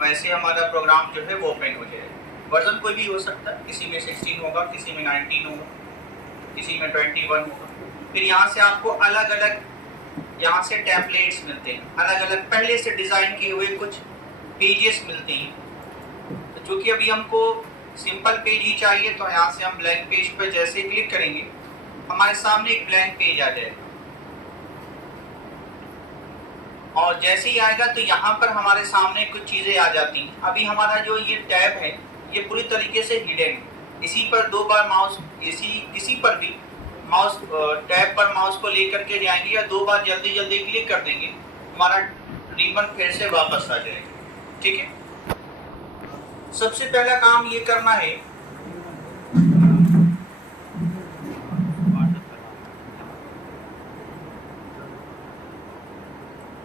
वैसे हमारा प्रोग्राम जो है वो ओपन हो जाएगा। वर्जन कोई भी हो सकता है, किसी में 16 होगा, किसी में 19 होगा, किसी में 21 होगा। फिर यहाँ से आपको अलग अलग यहाँ से टेम्पलेट्स मिलते हैं, अलग अलग पहले से डिज़ाइन किए हुए कुछ पेजेस मिलते हैं। तो चूँकि अभी हमको सिंपल पेज ही चाहिए, तो यहाँ से हम ब्लैंक पेज पर जैसे क्लिक करेंगे हमारे सामने एक ब्लैंक पेज आ जाएगा, और जैसे ही आएगा तो यहाँ पर हमारे सामने कुछ चीज़ें आ जाती हैं। अभी हमारा जो ये टैब है ये पूरी तरीके से हिडन है, इसी पर 2 बार माउस, किसी पर भी माउस टैब पर माउस को लेकर के जाएंगे या 2 बार जल्दी जल्दी क्लिक कर देंगे, हमारा रिबन फिर से वापस आ जाएगा। ठीक है, सबसे पहला काम ये करना है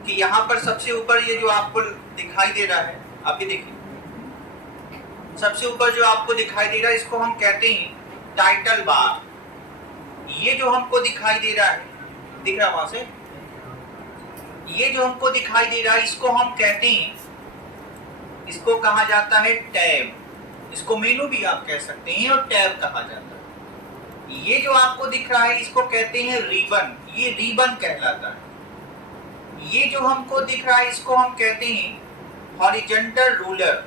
कि यहाँ पर सबसे ऊपर ये जो आपको दिखाई दे रहा है, अभी देखिए सबसे ऊपर जो आपको दिखाई दे रहा है इसको हम कहते हैं टाइटल बार। ये जो हमको दिखाई दे रहा है, दिख रहा है वहां से, ये जो हमको दिखाई दे रहा है इसको हम कहते हैं, इसको कहा जाता है टैब। इसको मेनू भी आप कह सकते हैं और टैब कहा जाता है। ये जो आपको दिख रहा है इसको कहते हैं रिबन, ये रिबन कहलाता है। ये जो हमको दिख रहा है इसको हम कहते हैं हॉरिजॉन्टल रूलर,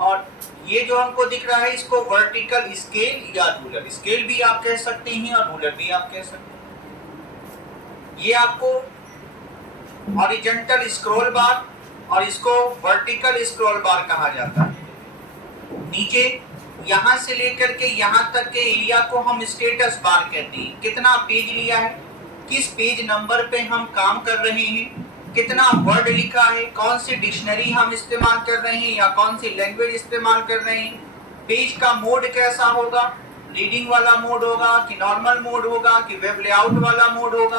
और ये जो हमको दिख रहा है इसको वर्टिकल स्केल या रूलर, स्केल भी आप कह सकते हैं और रूलर भी आप कह सकते हैं। ये आपको हॉरिजॉन्टल स्क्रॉल बार और इसको वर्टिकल स्क्रॉल बार कहा जाता है। नीचे यहाँ से लेकर के यहाँ तक के एरिया को हम स्टेटस बार कहते हैं। कितना पेज लिया है, किस पेज नंबर पे हम काम कर रहे हैं, कितना वर्ड लिखा है, कौन सी डिक्शनरी हम इस्तेमाल कर रहे हैं या कौन सी लैंग्वेज इस्तेमाल कर रहे हैं, पेज का मोड कैसा होगा, रीडिंग वाला मोड होगा कि नॉर्मल मोड होगा कि वेब लेआउट वाला मोड होगा,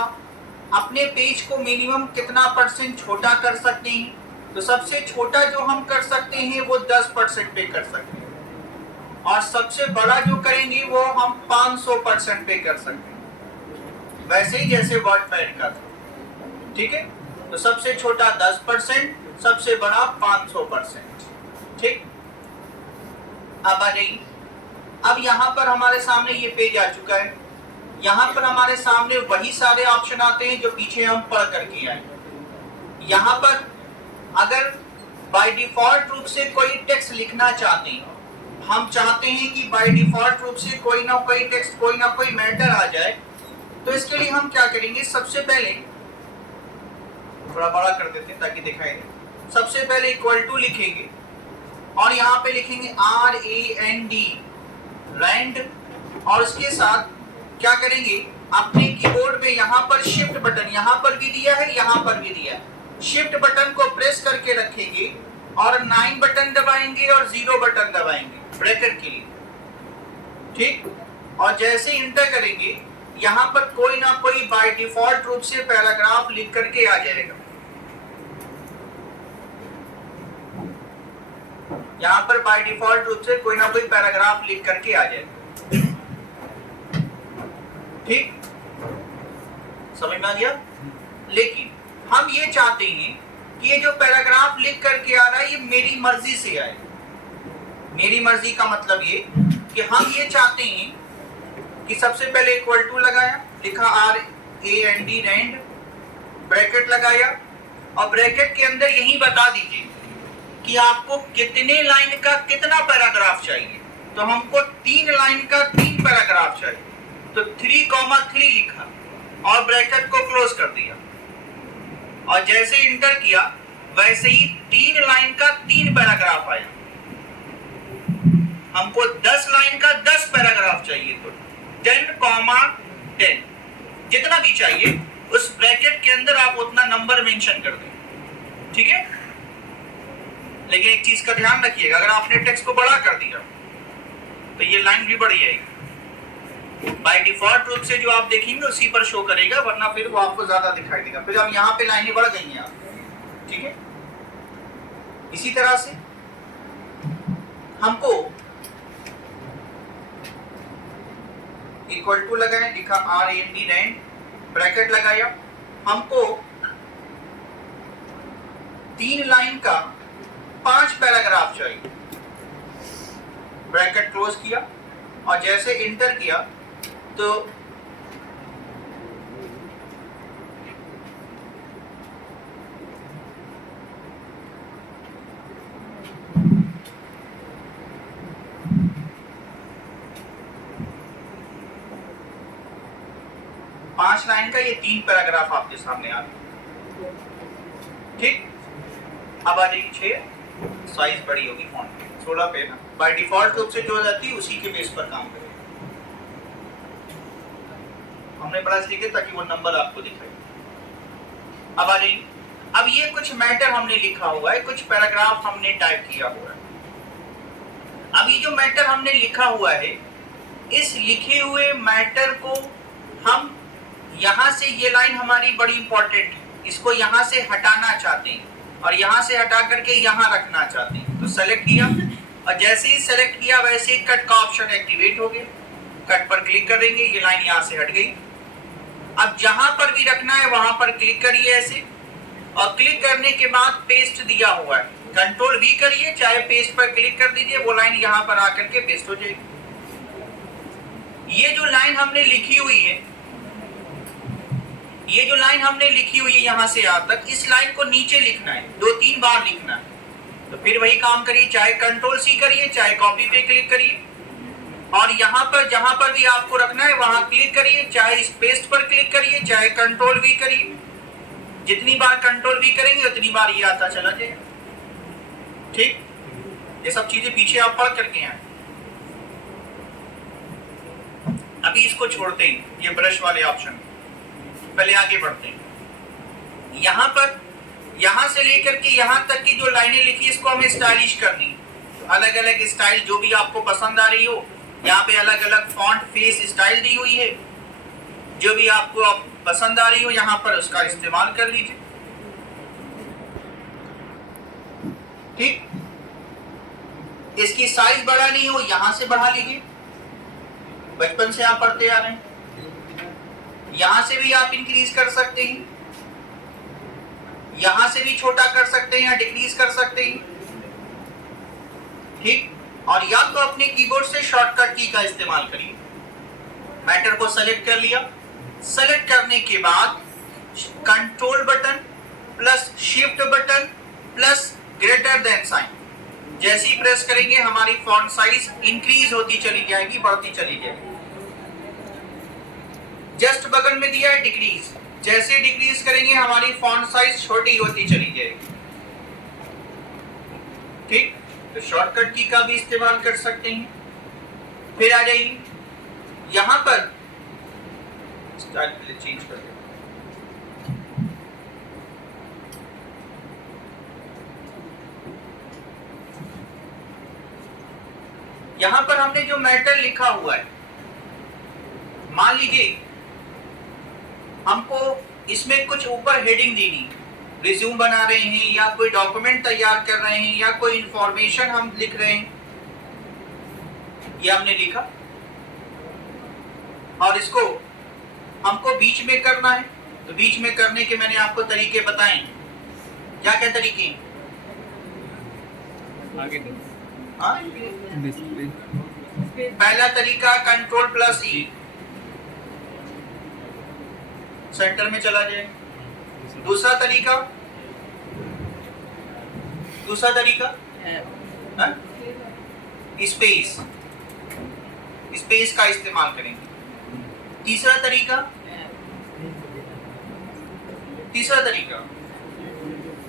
अपने पेज को मिनिमम कितना % छोटा कर सकते हैं। तो सबसे छोटा जो हम कर सकते हैं वो 10% पे कर सकते हैं, और सबसे बड़ा जो करेंगे वो हम 500% पे कर सकते हैं, वैसे ही जैसे वर्डपैड का। ठीक है, तो सबसे छोटा 10%, सबसे बड़ा 500%। ठीक, अब आ जाइए। अब यहाँ पर हमारे सामने ये पेज आ चुका है। यहाँ पर हमारे सामने वही सारे ऑप्शन आते हैं जो पीछे हम पढ़ करके आए। यहाँ पर अगर बाय डिफॉल्ट रूप से कोई टेक्स्ट लिखना चाहते हैं, हम चाहते हैं कि बाय डिफॉल्ट रूप से कोई ना कोई टेक्स्ट, कोई ना कोई मैटर आ जाए, तो इसके लिए हम क्या करेंगे, सबसे पहले थोड़ा बड़ा कर देते हैं ताकि दिखाई दे। सबसे पहले इक्वल टू लिखेंगे और यहाँ पे लिखेंगे RAND, रैंड, और उसके साथ क्या करेंगे, अपने कीबोर्ड में यहाँ पर शिफ्ट बटन, यहाँ पर भी दिया है, यहाँ पर भी दिया है, शिफ्ट बटन को प्रेस करके रखेंगे और 9 बटन दबाएंगे और 0 बटन दबाएंगे ब्रैकेट के लिए। ठीक, और जैसे इंटर करेंगे यहाँ पर कोई ना कोई बाय डिफॉल्ट रूप से पैराग्राफ लिख करके आ जाएगा। यहाँ पर बाय डिफॉल्ट रूप से कोई ना कोई पैराग्राफ लिख करके आ जाएगा। ठीक, समझ में आ गया। लेकिन हम ये चाहते हैं कि ये जो पैराग्राफ लिख करके आ रहा है ये मेरी मर्जी से आए। मेरी मर्जी का मतलब ये कि हम ये चाहते हैं कि सबसे पहले इक्वल टू लगाया, लिखा RAND, रैंड, ब्रैकेट लगाया, और ब्रैकेट के अंदर यही बता दीजिए कि आपको कितने लाइन का कितना पैराग्राफ चाहिए। तो हमको 3 लाइन का 3 पैराग्राफ चाहिए, तो 3,3 लिखा और ब्रैकेट को क्लोज कर दिया, और जैसे इंटर किया वैसे ही 3 लाइन का 3 पैराग्राफ आया। हमको 10 लाइन का 10 पैराग्राफ चाहिए, तो 10,10 जितना भी चाहिए उस ब्रैकेट के अंदर आप उतना नंबर मेंशन कर दें। ठीक है, लेकिन एक चीज का ध्यान रखिएगा, अगर आपने टेक्स्ट को बड़ा कर दिया तो ये लाइन भी बढ़ जाएगी। बाय डिफॉल्ट रूप से जो आप देखेंगे उसी पर शो करेगा, वरना फिर वो आपको ज्यादा दिखाई देगा। फिर अब यहाँ पे लाइनें बढ़ गई हैं आप। ठीक है, इसी तरह से हमको इक्वल टू लगाए, लिखा RAND, रैंड, ब्रैकेट लगाया, हमको 3 लाइन का 5 पैराग्राफ चाहिए। ब्रैकेट क्लोज किया और जैसे इंटर किया तो पांच लाइन का ये 3 पैराग्राफ आपके सामने आ गए। ठीक, अब आ जाइए 6 साइज बड़ी होगी फॉन्ट की 16 पे ना, बाय डिफॉल्ट रूप से जो जाती है उसी के बेस पर काम करेगा। हमने बड़ा इसलिए ताकि वो नंबर आपको दिखाए। अब आ जाइए, अब ये कुछ मैटर हमने लिखा हुआ है, कुछ पैराग्राफ हमने टाइप किया हुआ है। अब ये जो मैटर हमने लिखा हुआ है, इस लिखे हुए मैटर को हम यहां से, ये लाइन हमारी बड़ी इंपॉर्टेंट है, इसको यहां से हटाना चाहते हैं और यहां से हटा करके यहां रखना चाहते हैं। तो सेलेक्ट किया और जैसे ही सेलेक्ट किया वैसे ही कट का ऑप्शन एक्टिवेट हो गया। कट पर क्लिक करेंगे, ये लाइन यहां से हट गई। अब जहां पर भी रखना है वहां पर क्लिक करिए ऐसे, और क्लिक करने के बाद पेस्ट दिया हुआ है, कंट्रोल वी करिए, चाहे पेस्ट पर क्लिक कर दीजिए, वो लाइन यहां पर आकर के पेस्ट हो जाएगी। ये जो लाइन हमने लिखी हुई है, ये जो लाइन हमने लिखी हुई है यहां से यहां तक, इस लाइन को नीचे लिखना है, 2-3 बार लिखना है। तो फिर वही काम करिए, चाहे कंट्रोल सी करिए, चाहे कॉपी पे क्लिक करिए, और यहाँ पर जहां पर भी आपको रखना है वहां क्लिक करिए, चाहे इस पेस्ट पर क्लिक करिए, चाहे कंट्रोल वी करिए। जितनी बार कंट्रोल वी करेंगे उतनी बार ये आता चला जाएगा। ठीक, ये सब चीजें पीछे आप पढ़ करके आए। अभी इसको छोड़ते हैं, ये ब्रश वाले ऑप्शन, पहले आगे बढ़ते हैं। यहाँ पर, यहाँ से लेकर के यहाँ तक की जो लाइनें लिखी, इसको हमें स्टाइलिश करनी। अलग अलग स्टाइल जो भी आपको पसंद आ रही हो, यहाँ पे अलग अलग फॉन्ट फेस स्टाइल दी हुई है, जो भी आपको पसंद आ रही हो यहाँ पर उसका इस्तेमाल कर लीजिए। ठीक, इसकी साइज बढ़ानी हो यहाँ से बढ़ा लीजिए, बचपन से आप पढ़ते आ रहे हैं। यहां से भी आप इंक्रीज कर सकते हैं, यहां से भी छोटा कर सकते हैं या डिक्रीज कर सकते हैं। ठीक, और या तो अपने कीबोर्ड से शॉर्टकट की का इस्तेमाल करिए। मैटर को सेलेक्ट कर लिया, सेलेक्ट करने के बाद control button plus shift button plus greater than sign, जैसे ही प्रेस करेंगे हमारी फॉन्ट साइज इंक्रीज होती चली जाएगी, बढ़ती चली जाएगी। जस्ट बगल में दिया है डिक्रीज, जैसे डिक्रीज करेंगे हमारी फॉन्ट साइज छोटी होती चली जाएगी। ठीक, तो शॉर्टकट की का भी इस्तेमाल कर सकते हैं। फिर आ जाइए यहां पर स्टाइल चेंज कर दें, यहां पर हमने जो मैटर लिखा हुआ है, मान लीजिए हमको इसमें कुछ ऊपर हेडिंग देनी, रिज्यूम बना रहे हैं या कोई डॉक्यूमेंट तैयार कर रहे हैं या कोई इंफॉर्मेशन हम लिख रहे हैं, ये हमने लिखा और इसको हमको बीच में करना है। तो बीच में करने के मैंने आपको तरीके बताए। क्या क्या तरीके? आगे पहला तरीका कंट्रोल प्लस ई, सेंटर में चला जाए। दूसरा तरीका स्पेस, स्पेस का इस्तेमाल करेंगे। तीसरा तरीका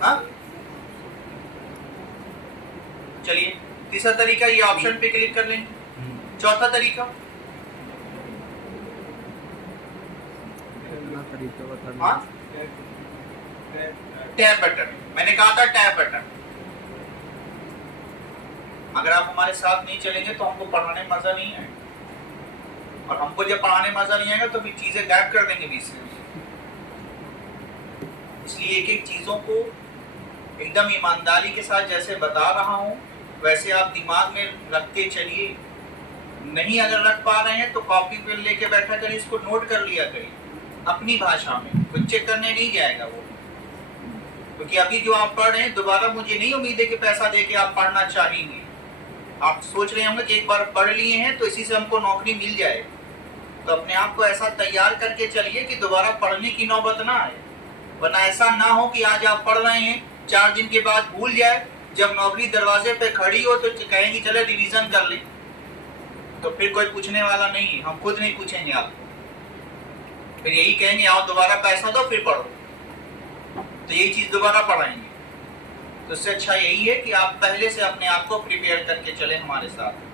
हाँ, चलिए तीसरा तरीका ये ऑप्शन पे क्लिक कर लेंगे। चौथा तरीका हाँ, टैब बटन। मैंने कहा था टैब बटन। अगर आप हमारे साथ नहीं चलेंगे तो हमको पढ़ाने में मजा नहीं आएगा, और हमको जब पढ़ाने में मजा नहीं आएगा तो फिर चीजें गायब कर देंगे बीच से। इसलिए एक एक चीजों को एकदम ईमानदारी के साथ जैसे बता रहा हूं वैसे आप दिमाग में रखते चलिए। नहीं अगर रख पा रहे हैं तो कॉपी पेन लेके बैठा करिए, इसको नोट कर लिया करिए अपनी भाषा में, कुछ चेक करने नहीं जाएगा वो। क्योंकि अभी जो आप पढ़ रहे हैं दोबारा मुझे नहीं उम्मीद है कि पैसा दे के आप पढ़ना चाहेंगे। आप सोच रहे होंगे कि एक बार पढ़ लिए हैं तो इसी से हमको नौकरी मिल जाए। तो अपने आप को ऐसा तैयार करके चलिए कि दोबारा पढ़ने की नौबत ना आए, वरना ऐसा ना हो कि आज आप पढ़ रहे हैं 4 दिन के बाद भूल जाए, जब नौकरी दरवाजे पे खड़ी हो तो कहेंगे चलो रिवीजन कर लें, तो फिर कोई पूछने वाला नहीं है, हम खुद नहीं पूछेंगे आपको, फिर यही कहेंगे आओ दोबारा पैसा दो फिर पढ़ो, तो यही चीज दोबारा पढ़ाएंगे। तो इससे अच्छा यही है कि आप पहले से अपने आप को प्रिपेयर करके चले हमारे साथ।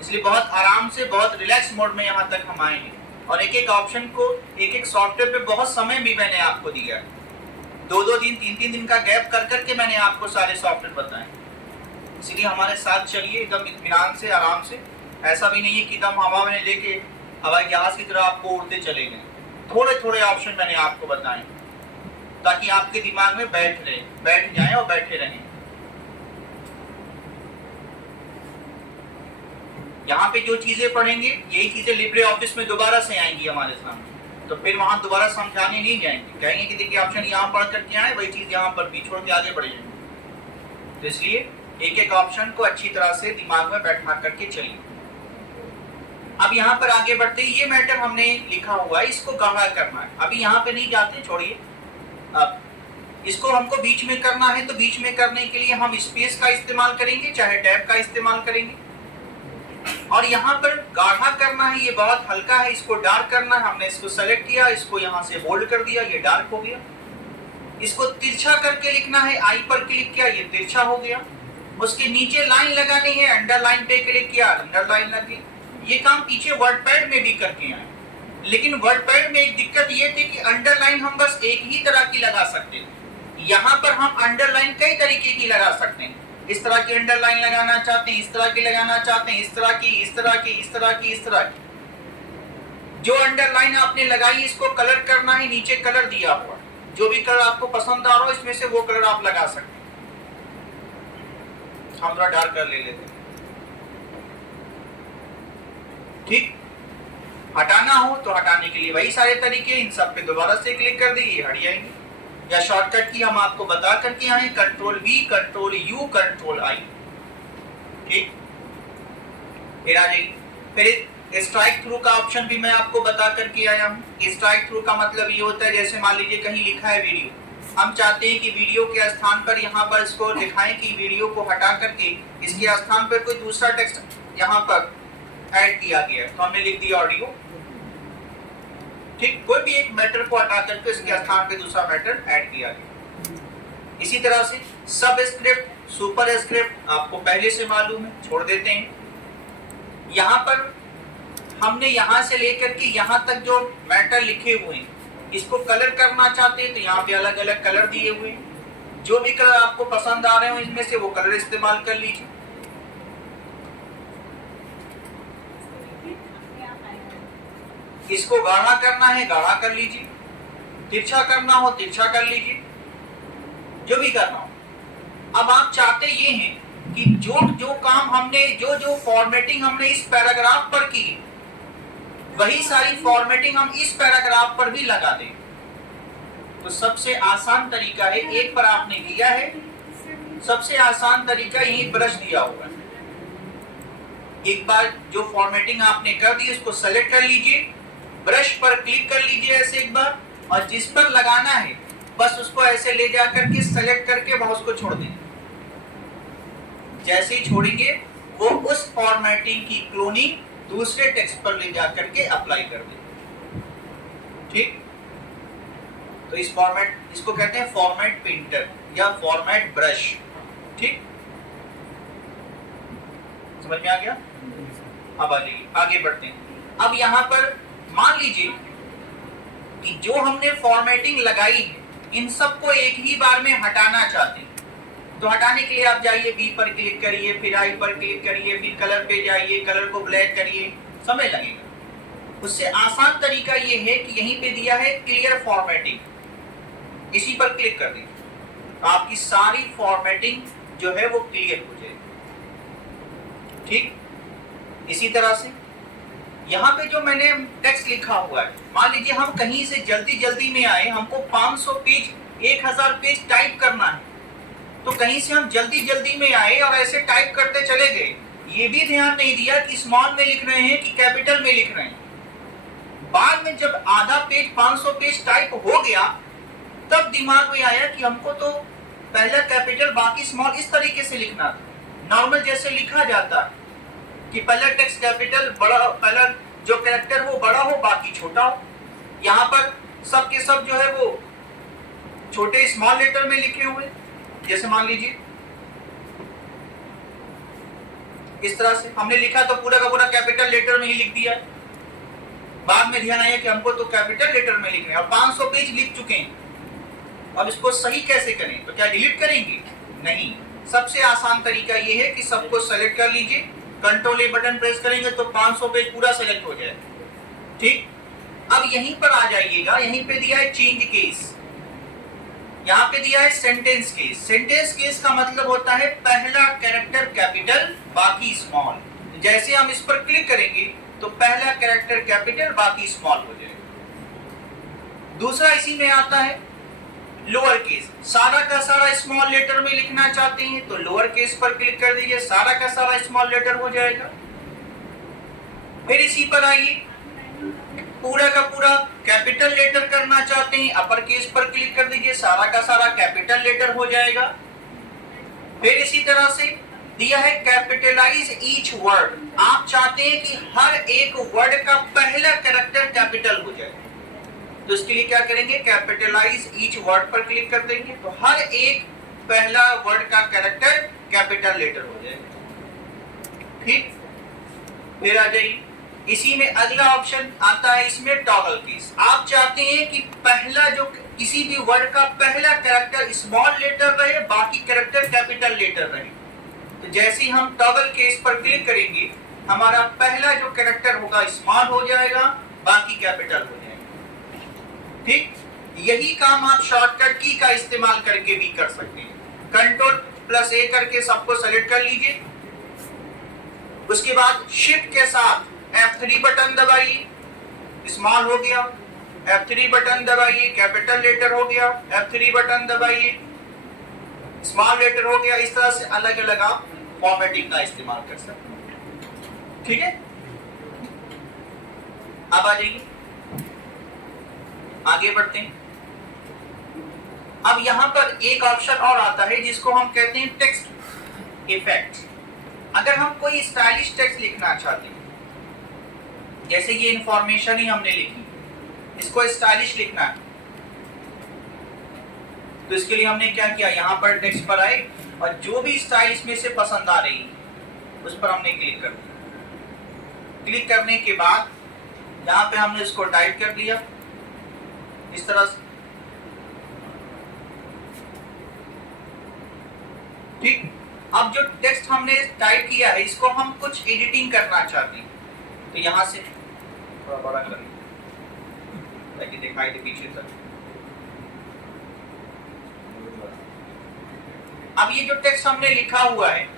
इसलिए बहुत आराम से, बहुत रिलैक्स मोड में यहाँ तक हम आए हैं, और एक एक ऑप्शन को, एक एक सॉफ्टवेयर पे बहुत समय भी मैंने आपको दिया है। 2-2 दिन, 3-3 दिन का गैप कर करके मैंने आपको सारे सॉफ्टवेयर बताए। इसलिए हमारे साथ चलिए एकदम इत्मीनान से, आराम से। ऐसा भी नहीं है कि एकदम हवा में लेके हवाई जहाज की तरह आपको उड़ते चले गए। थोड़े थोड़े ऑप्शन मैंने आपको बताए ताकि आपके दिमाग में बैठ जाए और बैठे रहें। यहाँ पे जो चीजें पढ़ेंगे यही चीजें लिब्रे ऑफिस में दोबारा से आएंगी हमारे सामने, तो फिर वहां दोबारा समझाने नहीं जाएंगे, कहेंगे कि देखिए ऑप्शन यहाँ पढ़ करके आए, वही चीज यहाँ पर भी छोड़ के आगे बढ़ जाएंगे। तो इसलिए एक एक ऑप्शन को अच्छी तरह से दिमाग में बैठा करके चलिए। अब यहाँ पर आगे बढ़ते ये मैटर हमने लिखा हुआ है, इसको गाढ़ा करना है। अभी यहाँ पे नहीं जाते, छोड़िए। अब इसको हमको बीच में करना है, तो बीच में करने के लिए हम स्पेस का इस्तेमाल करेंगे, चाहे टैब का इस्तेमाल करेंगे। और यहाँ पर गाढ़ा करना है, ये बहुत हल्का है, इसको डार्क करना है। हमने इसको सेलेक्ट किया, इसको यहाँ से बोल्ड कर दिया, ये डार्क हो गया। इसको तिरछा करके लिखना है, आई पर क्लिक किया, ये तिरछा हो गया। उसके नीचे लाइन लगानी है, अंडरलाइन पे क्लिक किया, अंडरलाइन लगी। ये काम पीछे वर्डपैड में भी करके आए, लेकिन वर्डपैड में एक दिक्कत ये थी कि अंडरलाइन हम बस एक ही तरह की लगा सकते हैं। यहाँ पर हम अंडरलाइन कई तरीके की लगा सकते हैं। इस तरह की अंडरलाइन लगाना चाहते हैं, इस तरह की लगाना चाहते हैं, इस तरह की, इस तरह की, इस तरह की, इस तरह की। जो अंडरलाइन आपने लगाई इसको कलर करना है, नीचे कलर दिया हुआ, जो भी कलर आपको पसंद आ रहा हो इसमें से वो कलर आप लगा सकते हैं। हम थोड़ा डार्क कर ले लेते हैं, ठीक। हटाना हो तो हटाने के लिए वही सारे तरीके, इन सब पे दोबारा से क्लिक कर दिए, हट जाएंगे। या शॉर्टकट की हम आपको बता करके आए, Ctrl+V, Ctrl+U, Ctrl+I, ठीक। फिर आ जाइए। फिर स्ट्राइक थ्रू का ऑप्शन भी मैं आपको बता करके आया हूँ। स्ट्राइक थ्रू का मतलब ये होता है, जैसे मान लीजिए कहीं लिखा है वीडियो, हम चाहते हैं कि वीडियो के स्थान पर यहाँ पर इसको दिखाएं कि वीडियो को हटा करके इसके स्थान पर कोई दूसरा टेक्स्ट यहाँ पर ऐड किया गया है, तो हमने लिख दिया ऑडियो, ठीक। कोई भी एक मैटर को हटा करके इसके स्थान पे दूसरा मैटर ऐड किया गया। इसी तरह से सब स्क्रिप्ट, सुपर स्क्रिप्ट आपको पहले से मालूम है, छोड़ देते हैं। यहाँ पर हमने यहाँ से लेकर के यहाँ तक जो मैटर लिखे हुए हैं, इसको कलर करना चाहते हैं तो यहाँ पे अलग अलग कलर दिए हुए हैं। जो भी कलर आपको पसंद आ रहे हो इनमें से वो कलर इस्तेमाल कर लीजिए। इसको गाढ़ा करना है, गाढ़ा कर लीजिए। तिरछा करना हो तिरछा कर लीजिए, जो भी करना हो। अब आप चाहते ये हैं कि जो काम हमने, जो फॉर्मेटिंग हमने इस पैराग्राफ पर की, वही सारी फॉर्मेटिंग हम इस पैराग्राफ पर भी लगा दें। तो सबसे आसान तरीका है, एक पर आपने किया है, सबसे आसान तरीका यही ब्रश दिया होगा। एक बार जो फॉर्मेटिंग आपने कर दी उसको सेलेक्ट कर लीजिए, ब्रश पर क्लिक कर लीजिए ऐसे एक बार, और जिस पर लगाना है बस उसको ऐसे ले जा करके सेलेक्ट करके माउस को छोड़ दें। जैसे ही छोड़ेंगे वो उस फॉर्मेटिंग की क्लोनिंग दूसरे टेक्स्ट पर ले जा करके अप्लाई कर दें, ठीक। तो इस फॉर्मेट, इसको कहते हैं फॉर्मेट पेंटर या फॉर्मेट ब्रश, ठीक। समझ में आ गया? अब आ जाइए, आगे बढ़ते हैं। अब यहाँ पर मान लीजिए कि जो हमने फॉर्मेटिंग लगाई है इन सबको एक ही बार में हटाना चाहते हैं, तो हटाने के लिए आप जाइए, बी पर क्लिक करिए, फिर आई पर क्लिक करिए, फिर कलर पे जाइए, कलर को ब्लैक करिए, समय लगेगा। उससे आसान तरीका ये है कि यहीं पे दिया है क्लियर फॉर्मेटिंग, इसी पर क्लिक कर दीजिए, आपकी सारी फॉर्मेटिंग जो है वो क्लियर हो जाएगी, ठीक। इसी तरह से यहाँ पे जो मैंने टेक्स्ट लिखा हुआ है, मान लीजिए हम कहीं से जल्दी में आए, हमको 500 पेज 1000 पेज टाइप करना है, तो कहीं से हम जल्दी जल्दी में आए और ऐसे टाइप करते चले गए, ये भी ध्यान नहीं दिया कि स्मॉल में लिख रहे हैं कि कैपिटल में लिख रहे हैं। बाद में जब आधा पेज 500 पेज टाइप हो गया, तब दिमाग में आया कि हमको तो पहला कैपिटल बाकी स्मॉल इस तरीके से लिखना था, नॉर्मल जैसे लिखा जाता है कि पहला टेक्स्ट कैपिटल बड़ा, पहला जो कैरेक्टर वो बड़ा हो बाकी छोटा हो। यहाँ पर सब के सब जो है वो छोटे स्मॉल लेटर में लिखे हुए, जैसे मान लीजिए इस तरह से हमने लिखा तो पूरा का पूरा कैपिटल लेटर में ही लिख दिया। बाद में ध्यान आया कि हमको तो कैपिटल लेटर में लिख रहे हैं और 500 पेज लिख चुके हैं, अब इसको सही कैसे करें? तो क्या डिलीट करेंगे? नहीं, सबसे आसान तरीका ये है कि सबको सेलेक्ट कर लीजिए, कंट्रोल ए बटन प्रेस करेंगे तो 500 पेज पूरा सेलेक्ट हो जाएगा। ठीक, अब यहीं पर आ जाइएगा, यहीं पे दिया है चेंज केस, यहाँ पे दिया है सेंटेंस केस। सेंटेंस केस का मतलब होता है पहला कैरेक्टर कैपिटल बाकी स्मॉल। जैसे हम इस पर क्लिक करेंगे तो पहला कैरेक्टर कैपिटल बाकी स्मॉल हो जाएगा। दूसरा इसी में आता है लोअर केस, सारा का सारा स्मॉल लेटर में लिखना चाहते हैं तो लोअर केस पर क्लिक कर दीजिए, सारा का सारा स्मॉल लेटर हो जाएगा। फिर इसी पर आइए, पूरा का पूरा कैपिटल लेटर करना चाहते हैं, अपर केस पर क्लिक कर दीजिए, सारा का सारा कैपिटल लेटर हो जाएगा। फिर इसी तरह से दिया है कैपिटलाइज ईच वर्ड, आप चाहते हैं कि हर एक वर्ड का पहला कैरेक्टर कैपिटल हो जाए, तो इसके लिए क्या करेंगे? कैपिटलाइज ईच वर्ड पर क्लिक कर देंगे तो हर एक पहला वर्ड का कैरेक्टर कैपिटल लेटर हो जाएगा। ठीक, फिर आ जाइए, इसी में अगला ऑप्शन आता है इसमें टॉगल केस। आप चाहते हैं कि पहला जो किसी भी वर्ड का पहला कैरेक्टर स्मॉल लेटर रहे, बाकी कैरेक्टर कैपिटल लेटर रहे, तो जैसे ही हम टॉगल केस पर क्लिक करेंगे हमारा पहला जो कैरेक्टर होगा स्मॉल हो जाएगा, बाकी कैपिटल हो जाएगा। ठीक, यही काम आप शॉर्टकट की का इस्तेमाल करके भी कर सकते हैं। कंट्रोल+A करके सबको सेलेक्ट कर लीजिए, उसके बाद शिफ्ट के साथ F3 बटन दबाइए, स्मॉल हो गया, F3 बटन दबाइए, कैपिटल लेटर हो गया, F3 बटन दबाइए, स्मॉल लेटर हो गया। इस तरह से अलग अलग आप फॉर्मेटिंग का इस्तेमाल कर सकते हैं। ठीक है, अब आ जाइए, आगे बढ़ते हैं। अब यहां पर एक ऑप्शन और आता है जिसको हम कहते हैं टेक्स्ट इफेक्ट। अगर हम कोई स्टाइलिश टेक्स्ट लिखना चाहते हैं, जैसे ये इंफॉर्मेशन ही हमने लिखी, इसको स्टाइलिश लिखना है, तो इसके लिए हमने क्या किया? यहाँ पर टेक्स्ट पर आए और जो भी स्टाइल इसमें से पसंद आ रही उस पर हमने क्लिक कर दिया। क्लिक करने के बाद यहाँ पे हमने इसको टाइप कर लिया इस तरह से। ठीक, अब जो टेक्स्ट हमने टाइप किया है इसको हम कुछ एडिटिंग करना चाहते हैं, तो यहाँ से थोड़ा बड़ा करें ताकि दिखाई दे पीछे तक। अब ये जो टेक्स्ट हमने लिखा हुआ है,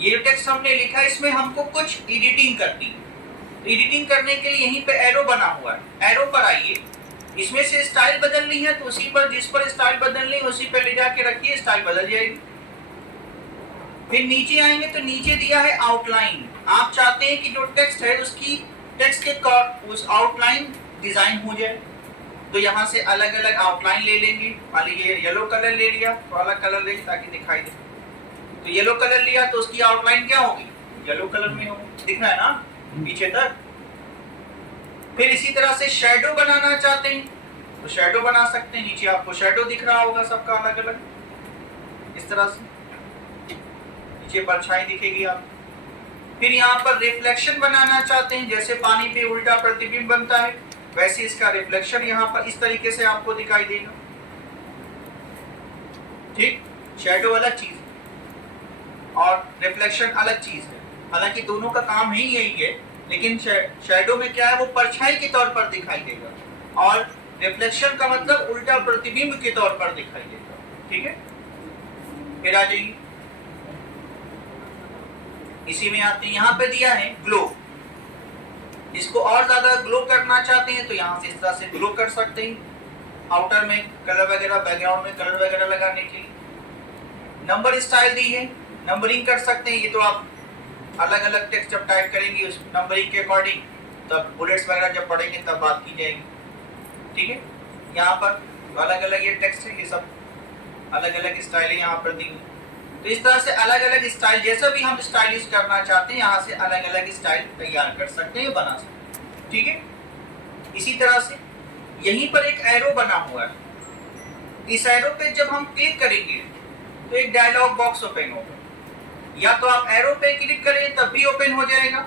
ये जो टेक्स्ट हमने लिखा है इसमें हमको कुछ एडिटिंग करनी है। तो एडिटिंग करने के लिए यहीं पे एरो बना हुआ है, एरो पर आइए, इसमें से स्टाइल बदलनी है तो उसी पर, जिस पर स्टाइल बदलनी है उसी पर ले जाके रखिए, स्टाइल बदल जाएगी। फिर नीचे आएंगे तो नीचे दिया है आउटलाइन। आप चाहते हैं कि जो टेक्स्ट है उसकी टेक्स्ट के उस आउटलाइन डिजाइन हो जाए, तो यहाँ से अलग अलग आउटलाइन ले लेंगे। मान लीजिए येलो कलर ले लिया तो अलग कलर लेंगे ताकि दिखाई दे, तो येलो कलर लिया तो उसकी आउटलाइन क्या होगी? येलो कलर में होगी, दिख रहा है ना पीछे तक। फिर इसी तरह से शैडो बनाना चाहते हैं तो शैडो बना सकते हैं, नीचे आपको शैडो दिख रहा होगा सबका अलग अलग इस तरह से, नीचे परछाई दिखेगी आप। फिर यहाँ पर रिफ्लेक्शन बनाना चाहते हैं, जैसे पानी पे उल्टा प्रतिबिंब बनता है वैसे इसका रिफ्लेक्शन यहाँ पर इस तरीके से आपको दिखाई देगा। ठीक, शैडो अलग चीज है और रिफ्लेक्शन अलग चीज है, हालांकि दोनों का काम ही यही है, लेकिन शैडो में क्या है वो परछाई के तौर पर दिखाई देगा और रिफ्लेक्शन का मतलब उल्टा प्रतिबिंब के तौर पर दिखाई देगा। ठीक है, फिर आ जाइए, इसी में आते हैं, यहाँ पे दिया है ग्लो। इसको और ज्यादा ग्लो करना चाहते हैं तो यहाँ से इस तरह से ग्लो कर सकते हैं, आउटर में कलर वगैरह, बैकग्राउंड में कलर वगैरह लगाने के लिए। नंबर स्टाइल दी है, नंबरिंग कर सकते हैं। ये तो आप अलग अलग टेक्स्ट जब टाइप करेंगे उस नंबरिंग के अकॉर्डिंग, तब बुलेट्स वगैरह जब पढ़ेंगे तब बात की जाएगी, ठीक है। यहाँ पर अलग अलग ये टेक्स्ट है, ये सब अलग अलग स्टाइल यहाँ पर दी हुई। तो इस तरह से अलग अलग स्टाइल, जैसा भी हम स्टाइल यूज करना चाहते हैं यहाँ से अलग अलग स्टाइल तैयार कर सकते हैं, बना सकते हैं, ठीक है। इसी तरह से यहीं पर एक एरो बना हुआ है, इस एरो पे जब हम क्लिक करेंगे तो एक डायलॉग बॉक्स ओपन होगा। या तो आप एरो पे क्लिक करें तब भी ओपन हो जाएगा,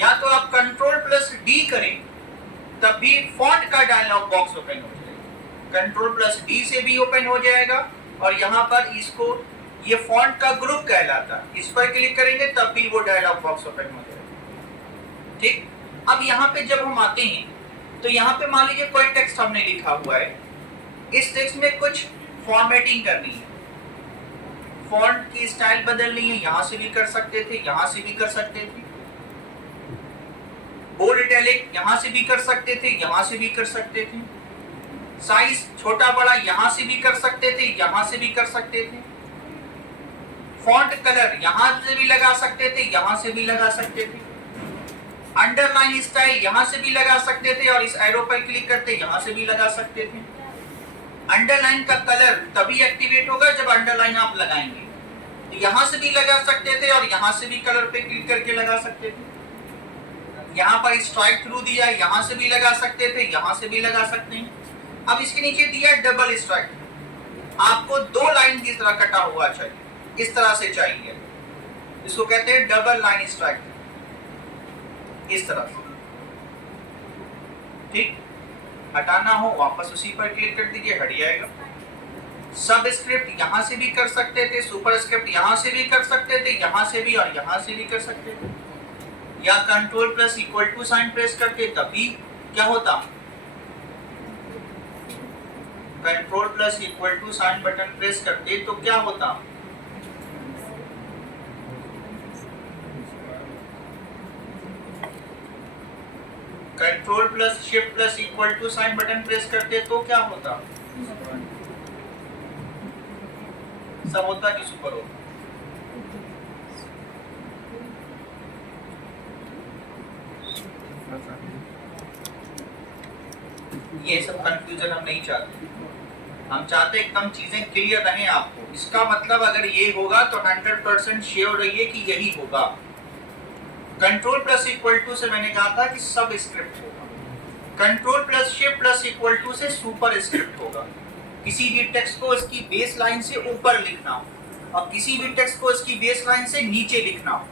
या तो आप Ctrl+D करें तब भी फॉन्ट का डायलॉग बॉक्स ओपन हो जाएगा। Ctrl+D से भी ओपन हो जाएगा, और यहाँ पर इसको ये फॉन्ट का ग्रुप कहलाता है, इस पर क्लिक करेंगे तब भी वो डायलॉग बॉक्स ओपन हो जाएगा, ठीक। अब यहाँ पे जब हम आते हैं तो यहाँ पे मान लीजिए कोई टेक्स्ट हमने लिखा हुआ है, इस टेक्स्ट में कुछ फॉर्मेटिंग करनी है, फॉन्ट की स्टाइल बदलनी है, यहाँ से भी कर सकते थे, यहाँ से भी कर सकते थे, बोल्ड इटैलिक यहाँ से भी कर सकते थे, यहाँ से भी कर सकते थे, साइज छोटा बड़ा यहाँ से भी कर सकते थे, यहाँ से भी कर सकते थे, फॉन्ट कलर यहाँ से भी लगा सकते थे, यहाँ से भी लगा सकते थे, अंडरलाइन स्टाइल यहाँ से भी लगा सकते थे, और इस एरो पर क्लिक करते यहाँ से भी लगा सकते थे। अंडरलाइन का कलर तभी एक्टिवेट होगा जब अंडरलाइन आप लगाएंगे, तो यहाँ से भी लगा सकते थे और यहाँ से भी कलर पे क्लिक करके लगा सकते थे। यहाँ पर स्ट्राइक थ्रू दिया, यहाँ से भी लगा सकते थे, यहाँ से भी लगा सकते हैं। अब इसके नीचे दिया डबल स्ट्राइक, आपको 2 लाइन की तरह कटा हुआ चाहिए, इस तरह से चाहिए, इसको कहते हैं डबल लाइन स्ट्राइक, इस तरह से, ठीक। हटाना हो वापस उसी पर क्लिक कर दीजिए, हट जाएगा। सब स्क्रिप्ट यहाँ से भी कर सकते थे, सुपर स्क्रिप्ट यहाँ से भी कर सकते थे, यहाँ से भी और यहाँ से भी कर सकते थे, या Ctrl+= साइन प्रेस करके तभी क्या होता, Ctrl+= साइन बटन प्रेस करते तो क्या होता, Ctrl+Shift+= साइन बटन प्रेस करते तो क्या होता, सब होता कि सुपर होता। ये सब कंफ्यूजन हम नहीं चाहते, हम चाहते एकदम चीजें क्लियर रहें आपको। इसका मतलब अगर ये होगा तो 100% श्योर रहिए कि यही होगा। Ctrl+= से मैंने कहा था कि सब स्क्रिप्ट होगा, Ctrl+Shift+= से सुपर स्क्रिप्ट होगा। किसी भी टेक्स्ट को इसकी बेस लाइन से ऊपर लिखना हो, और किसी भी टेक्स्ट को इसकी बेस लाइन से नीचे लिखना हो।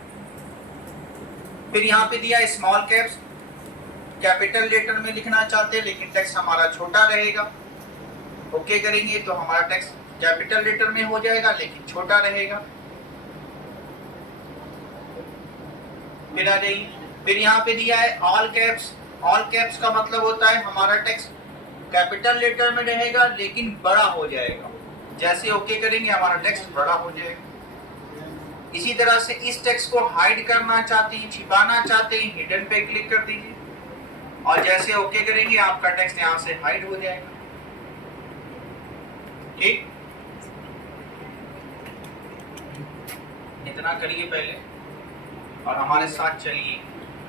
फिर यहाँ पे दिया स्मॉल कैप्स, कैपिटल लेटर में लिखना चाहते हैं लेकिन टेक्स्ट हमारा छोटा रहेगा, ओके करेंगे तो हमारा टेक्स्ट कैपिटल लेटर में हो जाएगा लेकिन छोटा रहेगा। फिर आ जाइए, फिर यहाँ पे दिया है ऑल कैप्स। ऑल कैप्स का मतलब होता है हमारा टेक्स्ट कैपिटल लेटर में रहेगा लेकिन बड़ा हो जाएगा, जैसे ओके करेंगे हमारा टेक्स्ट बड़ा हो जाएगा। इसी तरह से इस टेक्स्ट को हाइड करना चाहते हैं, छिपाना चाहते हैं, हिडन पे क्लिक कर दीजिए और जैसे ओके करेंगे आपका टेक्स्ट यहाँ से हाइड हो जाएगा, ठीक। इतना करिए पहले और हमारे साथ चलिए।